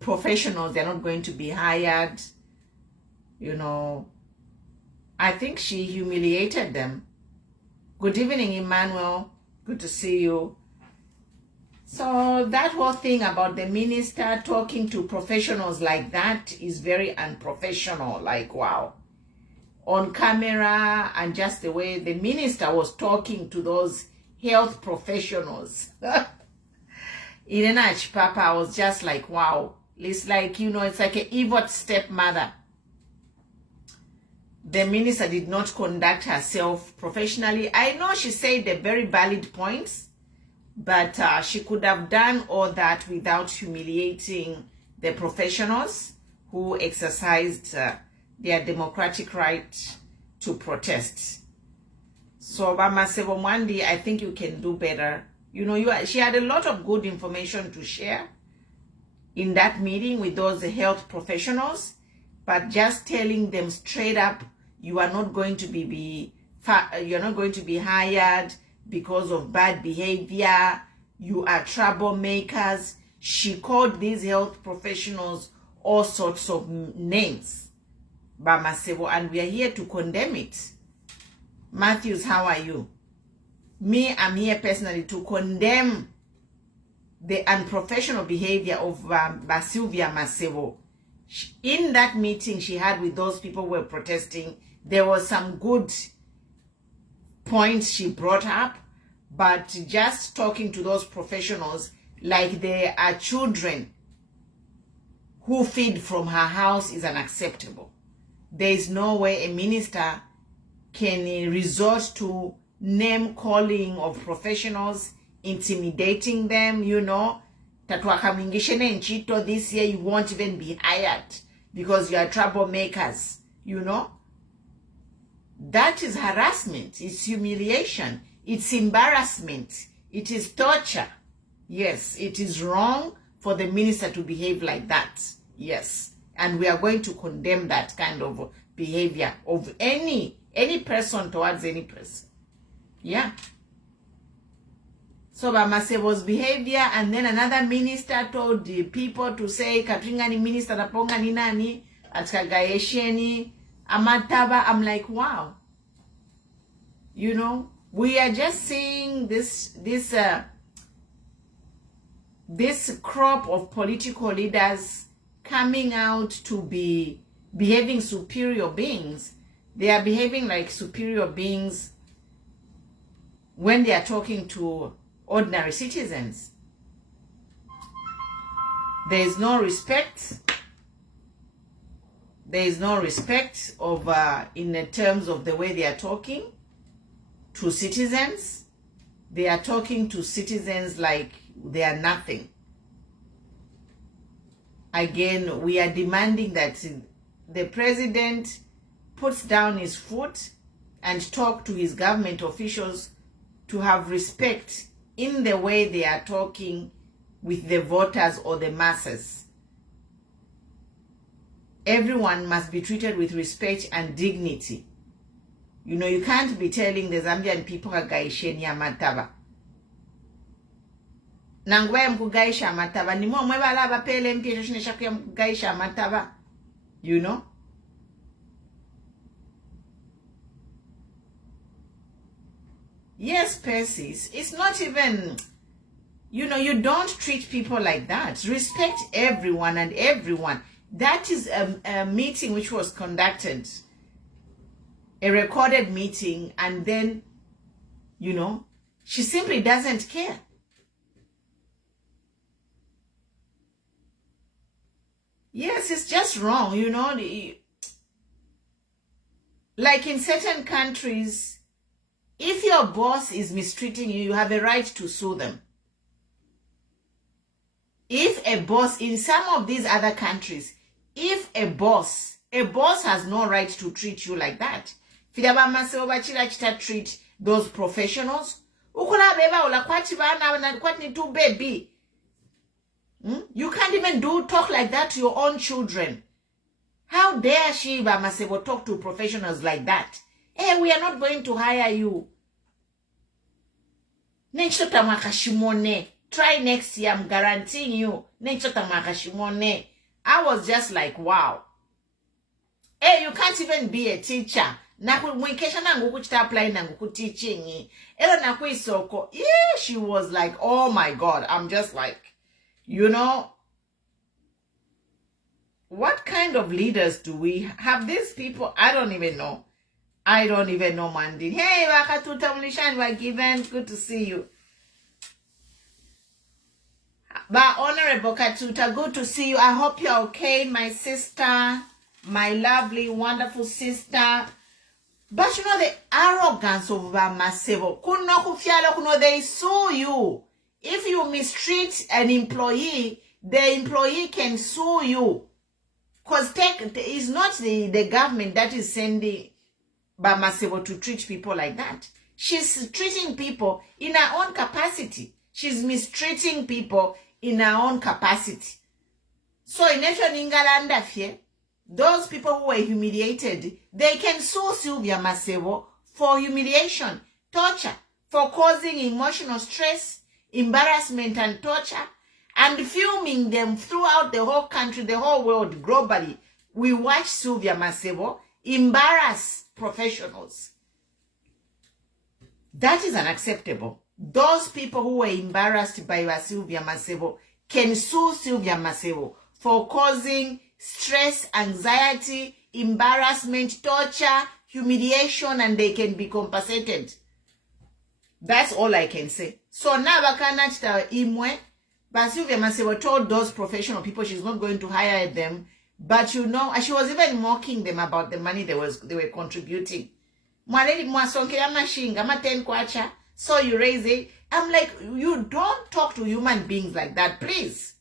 professionals, they're not going to be hired. You know, I think she humiliated them. Good evening, Emmanuel. Good to see you. So that whole thing about the minister talking to professionals like that is very unprofessional. Like, wow. On camera, and just the way the minister was talking to those health professionals. Irenach Papa, I was just like, wow. It's like, you know, it's like an evil stepmother. The minister did not conduct herself professionally. I know she said the very valid points, but she could have done all that without humiliating the professionals who exercised their democratic right to protest. So, MASEBO Mwandi, I think you can do better. You know, she had a lot of good information to share in that meeting with those health professionals, but just telling them straight up, you are not going to be hired because of bad behavior. You are troublemakers. She called these health professionals all sorts of names, MASEBO, and we are here to condemn it. Matthews, how are you? Me, I'm here personally to condemn the unprofessional behavior of Sylvia MASEBO. In that meeting she had with those people who were protesting, there was some good points she brought up, but just talking to those professionals like they are children who feed from her house is unacceptable. There is no way a minister can resort to name calling of professionals, intimidating them, you know. This year you won't even be hired because you are troublemakers, you know. That is harassment, it's humiliation, it's embarrassment, it is torture. Yes, it is wrong for the minister to behave like that. Yes, and we are going to condemn that kind of behavior of any person towards any person. Yeah. So MASEBO's behavior, and then another minister told the people to say Katringani minister naponga ni nani atkagaesheni amataba. I'm like, wow. You know, we are just seeing this crop of political leaders coming out to be behaving superior beings. They are behaving like superior beings when they are talking to ordinary citizens. There is no respect. There is no respect of in the terms of the way they are talking to citizens. They are talking to citizens like they are nothing. Again, we are demanding that the president puts down his foot and talk to his government officials to have respect in the way they are talking with the voters or the masses. Everyone must be treated with respect and dignity. You know, you can't be telling the Zambian people agaisheni amataba. Nangwe mkugaisha amataba. Ni mwe bala bapele mpye shnesha kuya mkugaisha amataba. You know? Yes, Persis. It's not even, you know, you don't treat people like that. Respect everyone and everyone. That is a meeting which was conducted, a recorded meeting, and then, you know, she simply doesn't care. Yes, it's just wrong, you know. Like in certain countries, if your boss is mistreating you, you have a right to sue them. If a boss, in some of these other countries, if a boss has no right to treat you like that. Fidaba MASEBO bachira chita treat those professionals. Ukula beba ula kwati bana na kwati tu baby. You can't even talk like that to your own children. How dare she, MASEBO, talk to professionals like that? Hey, we are not going to hire you. Nechota mwakashimone. Try next year, I'm guaranteeing you. I was just like, wow. Hey, you can't even be a teacher. Teaching. Yeah, she was like, oh my God. I'm just like, you know, what kind of leaders do we have? These people? I don't even know. I don't even know, Mandy. Hey, Wakatuta Mulishan, we're given. Good to see you. But Honorable Katuta, good to see you. I hope you're okay, my sister, my lovely, wonderful sister. But you know the arrogance of MASEBO. They sue you. If you mistreat an employee, the employee can sue you. Because it's not the government that is sending MASEBO to treat people like that. She's treating people in her own capacity. She's mistreating people in her own capacity. So in Nation Ingalanda Fie, those people who were humiliated, they can sue Sylvia MASEBO for humiliation, torture, for causing emotional stress, embarrassment and torture, and filming them throughout the whole country, the whole world, globally. We watch Sylvia MASEBO embarrass professionals. That is unacceptable. Those people who were embarrassed by Sylvia MASEBO can sue Sylvia MASEBO for causing stress, anxiety, embarrassment, torture, humiliation, and they can be compensated. That's all I can say. So now Bakanat Imwe, but Sylvia MASEBO told those professional people she's not going to hire them. But you know, she was even mocking them about the money they were contributing. So you raise it. I'm like, you don't talk to human beings like that, please.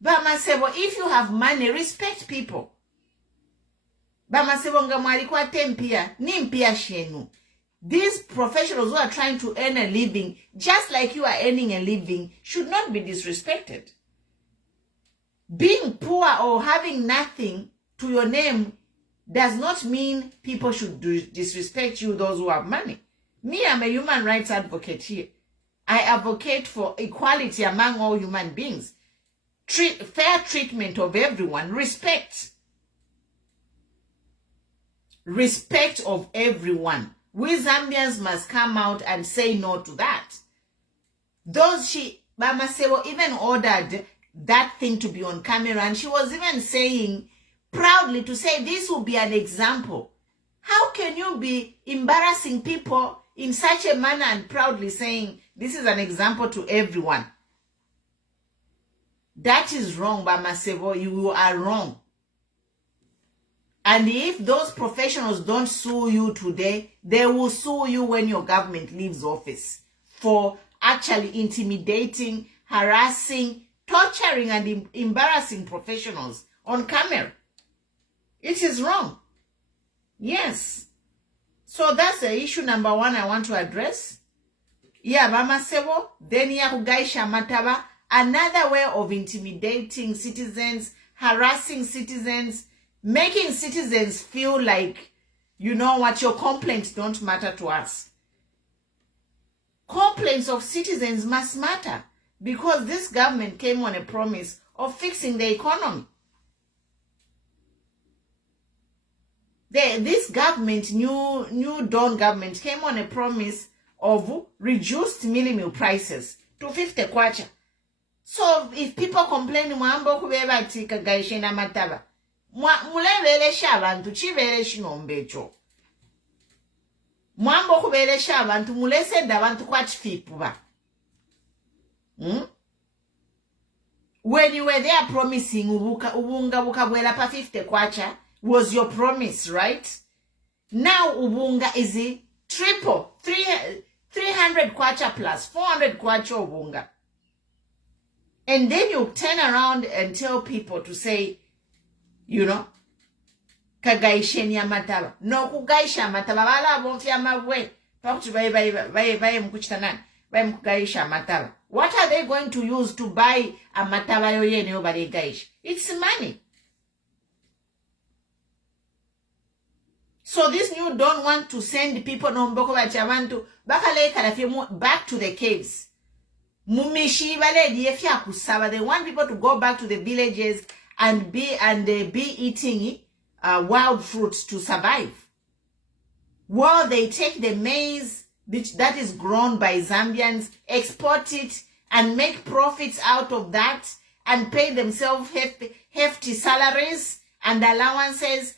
But MASEBO, if you have money, respect people. But MASEBO ngamwalikwa tempia, nimpia shenu. These professionals who are trying to earn a living, just like you are earning a living, should not be disrespected. Being poor or having nothing to your name does not mean people should disrespect you, those who have money. Me, I'm a human rights advocate here. I advocate for equality among all human beings. Fair treatment of everyone. Respect. Respect of everyone. We Zambians must come out and say no to that. MASEBO even ordered that thing to be on camera, and she was even saying proudly to say this will be an example. How can you be embarrassing people in such a manner and proudly saying this is an example to everyone? That is wrong, MASEBO. You are wrong. And if those professionals don't sue you today, they will sue you when your government leaves office for actually intimidating, harassing, torturing, and embarrassing professionals on camera. It is wrong. Yes. So that's the issue number one I want to address. Yeah, MASEBO, then Yakugaisha Mataba, another way of intimidating citizens, harassing citizens, making citizens feel like, you know what, your complaints don't matter to us. Complaints of citizens must matter because this government came on a promise of fixing the economy. This government, new Dawn government, came on a promise of reduced minimum prices to 50 kwacha. So if people complain, mwambo kubeba tika gaishe na mataba. Mulevele shabantu chivele shinombecho. Mwambo kubele shabantu mulese dabantu kwa chifipuba. When you were there promising ubunga bukabwela pa 50 kwacha, was your promise, right? Now ubunga is a triple, 300 kwacha plus 400 kwacha ubunga. And then you turn around and tell people to say, you know, kagaisheni ya mataba. No kugaisha mataba. Wala bonfia mabwe. Pakutu baye mkuchitanani. Baye mkugaisha mataba. What are they going to use to buy a mataba yoyene obari gaish? It's money. So this new don't want to send people no mboko bachavantu back to the caves. Mumishi baledi efya kusaba. They want people to go back to the villages and be eating wild fruits to survive. While they take the maize that is grown by Zambians, export it, and make profits out of that, and pay themselves hefty salaries and allowances.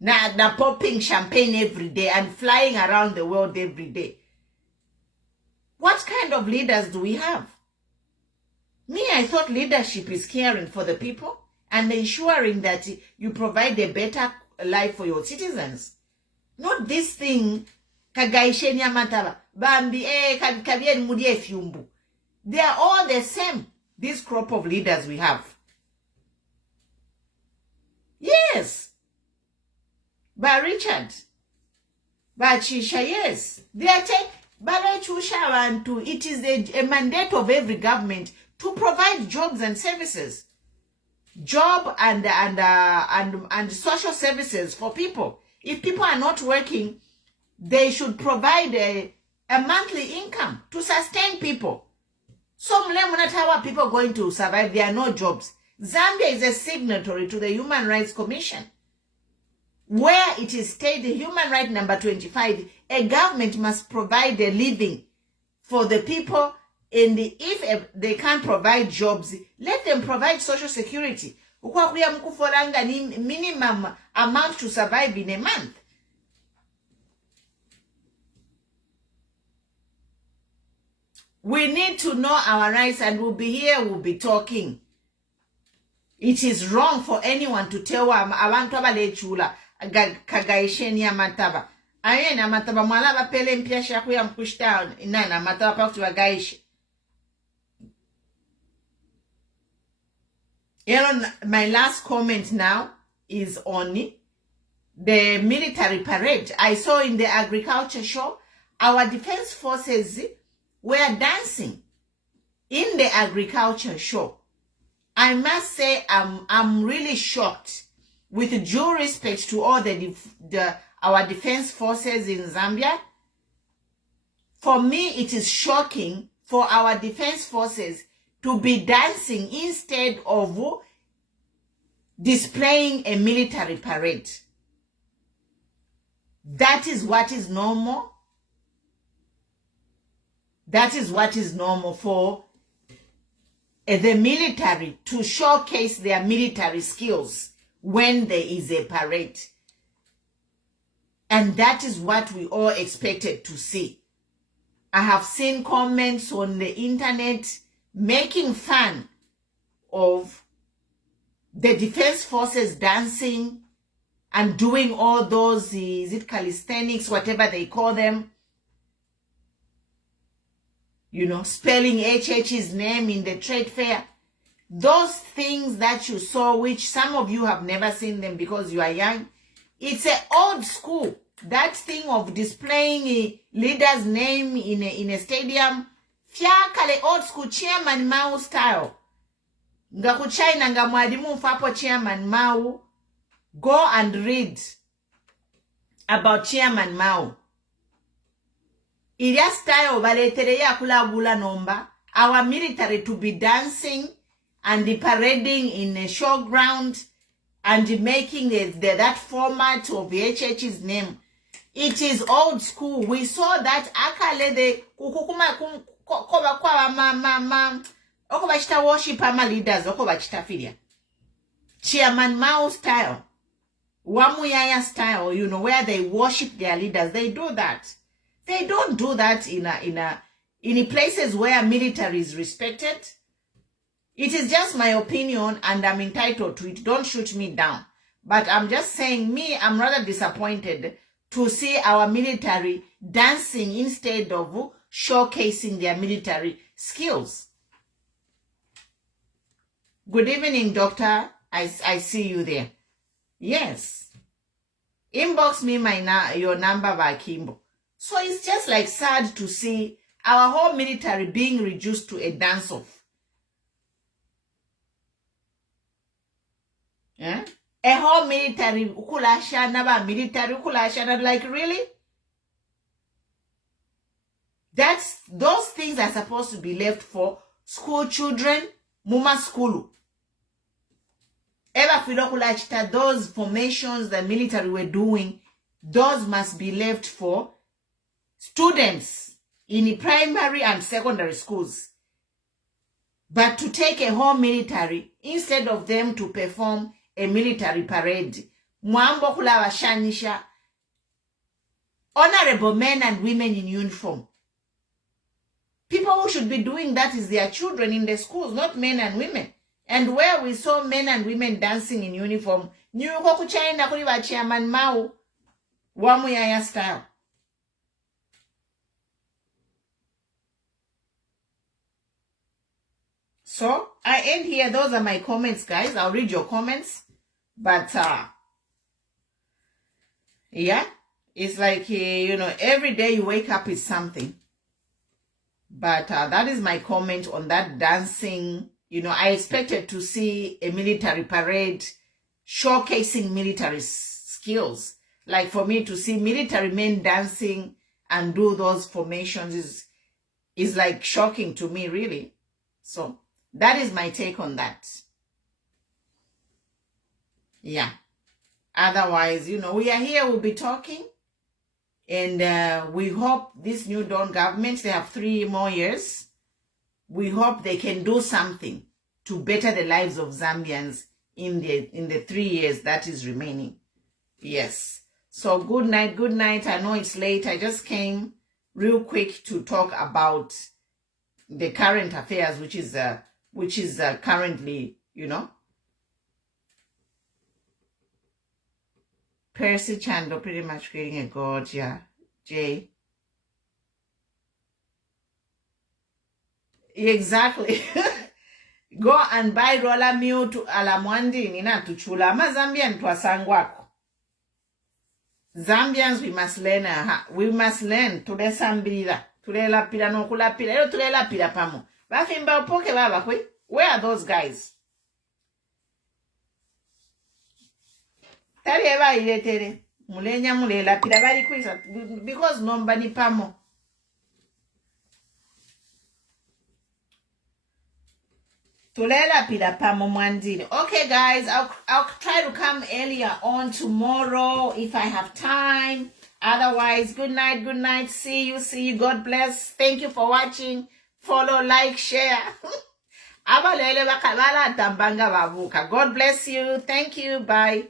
Na popping champagne every day and flying around the world every day. What kind of leaders do we have? Me, I thought leadership is caring for the people and ensuring that you provide a better life for your citizens. Not this thing, kagaishenia mataba, bambi, kabien mudie fiumbu. They are all the same, this crop of leaders we have. Yes. By Richard. By Chisha, yes. They are it is a mandate of every government to provide jobs and services. Job and social services for people. If people are not working, they should provide a monthly income to sustain people. So how are people going to survive? There are no jobs. Zambia is a signatory to the Human Rights Commission, where it is stated, Human Right number 25, a government must provide a living for the people. If they can't provide jobs, let them provide social security. Minimum amount to survive in a month. We need to know our rights, and we'll be here, we'll be talking. It is wrong for anyone to tell abantu abalechula kagaishenia mataba. Ayena mataba mwalaba pele mpia shaku ya mkushta inana mataba pa kutuwagaishi. My last comment now is on the military parade. I saw in the agriculture show, our defense forces were dancing in the agriculture show. I must say I'm really shocked, with due respect to all our defense forces in Zambia. For me, it is shocking for our defense forces to be dancing instead of displaying a military parade. That is what is normal. That is what is normal for the military to showcase their military skills when there is a parade. And that is what we all expected to see. I have seen comments on the internet making fun of the defense forces dancing and doing all those, is it calisthenics, whatever they call them. You know, spelling HH's name in the trade fair. Those things that you saw, which some of you have never seen them because you are young, it's an old school. That thing of displaying a leader's name in a stadium, fiakale old school Chairman Mao style. Nga kuchina nga mwadimu mfapo Chairman Mao. Go and read about Chairman Mao. Iria style baletere ya kulagula nomba. Our military to be dancing and parading in a showground and making that format of HH's name. It is old school. We saw that akale de kukukuma koba kwa mama oko bachita worship ama leaders oko bachita filia. Chairman Mao style. Wamuyaya style, you know, where they worship their leaders. They do that. They don't do that in places where military is respected. It is just my opinion and I'm entitled to it. Don't shoot me down. But I'm just saying, I'm rather disappointed to see our military dancing instead of showcasing their military skills. Good evening, doctor. I see you there. Yes. Inbox me your number by Kimbo. So it's just like sad to see our whole military being reduced to a dance-off. Yeah? A whole military, like, really? Those things are supposed to be left for school children, muma school. Those formations the military were doing, those must be left for students in primary and secondary schools. But to take a whole military, instead of them to perform a military parade, mwambo kulawa shanisha honorable men and women in uniform. People who should be doing that is their children in the schools, not men and women. And where we saw men and women dancing in uniform, nyuko kuchaenda kuli wa chairman Mao, wamuyaya style. So, I end here. Those are my comments, guys. I'll read your comments. But, yeah, it's like, every day you wake up with something. But that is my comment on that dancing. I expected to see a military parade showcasing military skills. Like for me to see military men dancing and do those formations is like shocking to me, really. So that is my take on that. Yeah. Otherwise, we are here, we'll be talking. And we hope this new Dawn government, they have 3 more years. We hope they can do something to better the lives of Zambians in the 3 years that is remaining. Yes. So good night, good night. I know it's late. I just came real quick to talk about the current affairs, which is currently, Percy Chando pretty much creating a god, yeah. Jay. Exactly. Go and buy roller meal to alamwandi nina tuchula. Ma Zambian twasangwako. Zambians, we must learn. We must learn. Tule sambira. Tule la pila no kula pila. Ero tule la pila pamo. Bafimba upoke baba kwe. Where are those guys? Tari eba ile tere. Mulenya mule la pila bali kwisa. Because nomba ni pamo. Okay, guys, I'll try to come earlier on tomorrow if I have time. Otherwise, good night. See you. God bless. Thank you for watching. Follow, like, share. God bless you. Thank you. Bye.